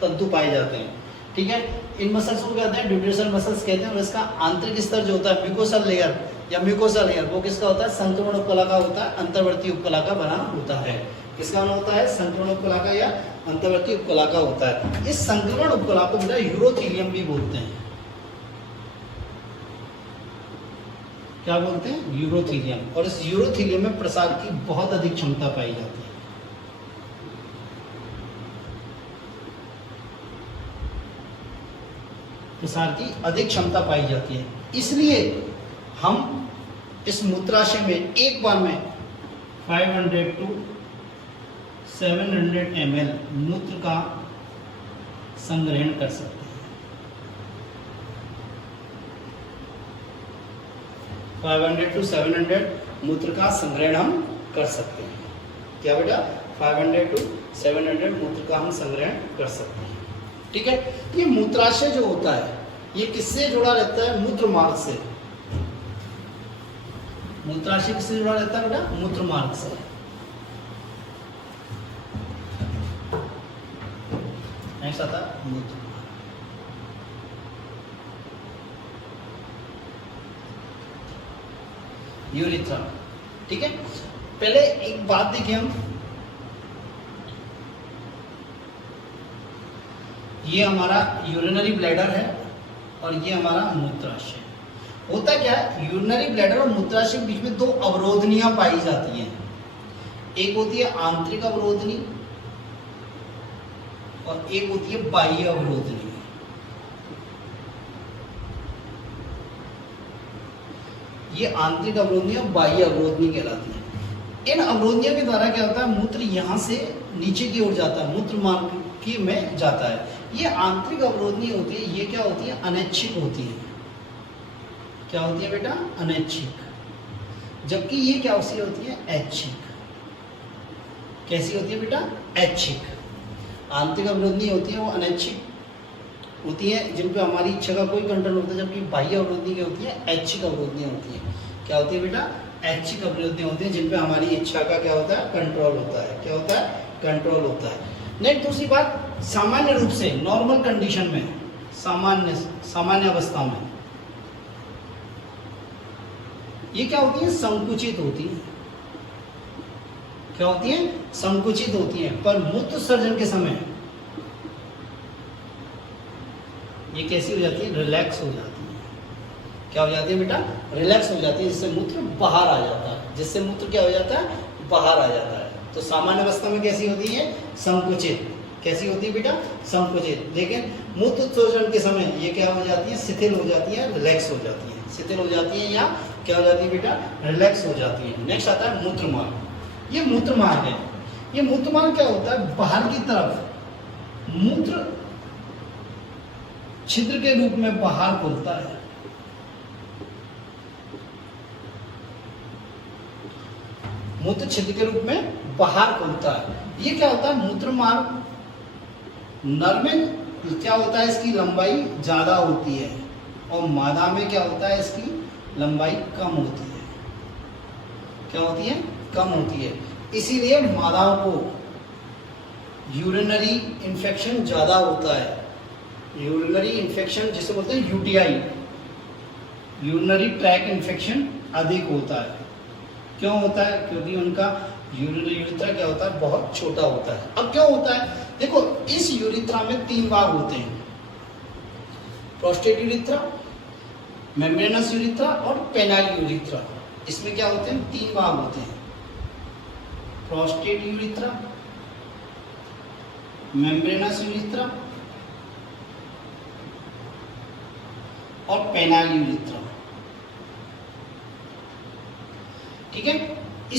तंतु पाए जाते हैं। ठीक है, इन मसल्स को कहते हैं ड्यूड्रेसर मसल्स कहते हैं। और इसका आंतरिक स्तर जो होता है म्यूकोसल लेयर या म्यूकोसा लेयर, वो किसका होता है? संक्रमण उपकला का होता है, अंतर्वर्ती उपकला का बना होता है। किसका बना होता है? संक्रमण उपकला का या अंतर्वर्ती उपकला का होता है। इस संक्रमण उपकला को बेटा यूरोथीलियम भी बोलते हैं। क्या बोलते हैं? यूरोथीलियम। और इस यूरोथीलियम में प्रसार की बहुत अधिक क्षमता पाई जाती है। प्रसार की अधिक क्षमता पाई जाती है, इसलिए हम इस मूत्राशय में एक बार में 500 to 700 ml मूत्र का संग्रहण कर सकते हैं। 500 to 700 मूत्र का संग्रहण हम कर सकते हैं। क्या बेटा? 500 to 700 मूत्र का हम संग्रहण कर सकते हैं। ठीक है, ये मूत्राशय जो होता है ये किससे जुड़ा रहता है? मूत्र मार्ग से। मूत्राशय किससे जुड़ा रहता है बेटा? मूत्र मार्ग से। नेक्स्ट आता है मूत्र, यूरिथ्रा। ठीक है, पहले एक बात देखिए हम, ये हमारा यूरिनरी ब्लैडर है और ये हमारा मूत्राशय। होता क्या है? यूरिनरी ब्लैडर और मूत्राशय के बीच में 2 अवरोधनियां पाई जाती हैं। एक होती है आंतरिक अवरोधनी और एक होती है बाह्य अवरोधनी। ये आंतरिक अवरोधनी और बाह्य अवरोधनी कहलाती है। इन अवरोधनियों के द्वारा क्या होता है? मूत्र यहां से नीचे की ओर जाता है, मूत्र मार्ग की में जाता है। ये आंतरिक अवरोधनी होती है, ये क्या होती है? अनैच्छिक होती है। क्या होती है बेटा? अनैच्छिक। जबकि ये क्या होती है? ऐच्छिक। कैसी होती है बेटा? ऐच्छिक। आंतरिक अवरोधनी होती है वो अनैच्छिक होती है, जिन पे हमारी इच्छा का कोई कंट्रोल होता है। जबकि बाह्य अवरोधनी क्या होती है? ऐच्छिक अवरोधनी होती है। क्या होती है बेटा? ऐच्छिक अवरोधनी होती है, जिन पे हमारी इच्छा का क्या होता है? कंट्रोल होता है। क्या होता है? कंट्रोल होता है। नेक्स्ट दूसरी बात, सामान्य रूप से नॉर्मल कंडीशन में, सामान्य अवस्था में ये क्या होती है? संकुचित होती है। क्या होती है? संकुचित होती है। पर मूत्र सर्जन के समय ये कैसी हो जाती है? रिलैक्स हो जाती है। क्या हो जाती है बेटा? रिलैक्स हो जाती है, जिससे मूत्र बाहर आ जाता है। जिससे मूत्र क्या हो जाता है? बाहर आ जाता है। तो सामान्य अवस्था में कैसी होती है? संकुचित। कैसी होती है बेटा? संकुचित। लेकिन मूत्र शोषण के समय ये क्या हो जाती है? शिथिल हो जाती है, रिलैक्स हो जाती है। शिथिल हो जाती है या क्या हो जाती है बेटा? रिलैक्स हो जाती है। नेक्स्ट आता है मूत्र मार्ग। ये मूत्र मार्ग है। ये मूत्र मार्ग क्या होता है? बाहर की तरफ मूत्र छिद्र के रूप में बाहर खुलता है। मूत्र छिद्र के रूप में बाहर खुलता है। ये क्या होता है? मूत्र मार्ग नर में क्या होता है? इसकी लंबाई ज्यादा होती है और मादा में क्या होता है? इसकी लंबाई कम होती है। क्या होती है? कम होती है। इसीलिए मादाओं को यूरिनरी इन्फेक्शन ज्यादा होता है। यूरिनरी इन्फेक्शन जिसे बोलते हैं यूटीआई, यूरिनरी ट्रैक इन्फेक्शन अधिक होता है। क्यों होता है? क्योंकि उनका यूरिथ्रा क्या होता है? बहुत छोटा होता है। अब क्यों होता है? देखो, इस यूरिथ्रा में 3 भाग होते हैं, प्रोस्टेट यूरिथ्रा, मेम्ब्रेनस यूरिथ्रा और पेनाइल यूरिथ्रा। इसमें क्या होते हैं? 3 भाग होते हैं, प्रोस्टेट यूरिथ्रा, मेम्ब्रेनस यूरिथ्रा और पेनाल यूरिथ्रा। ठीक है।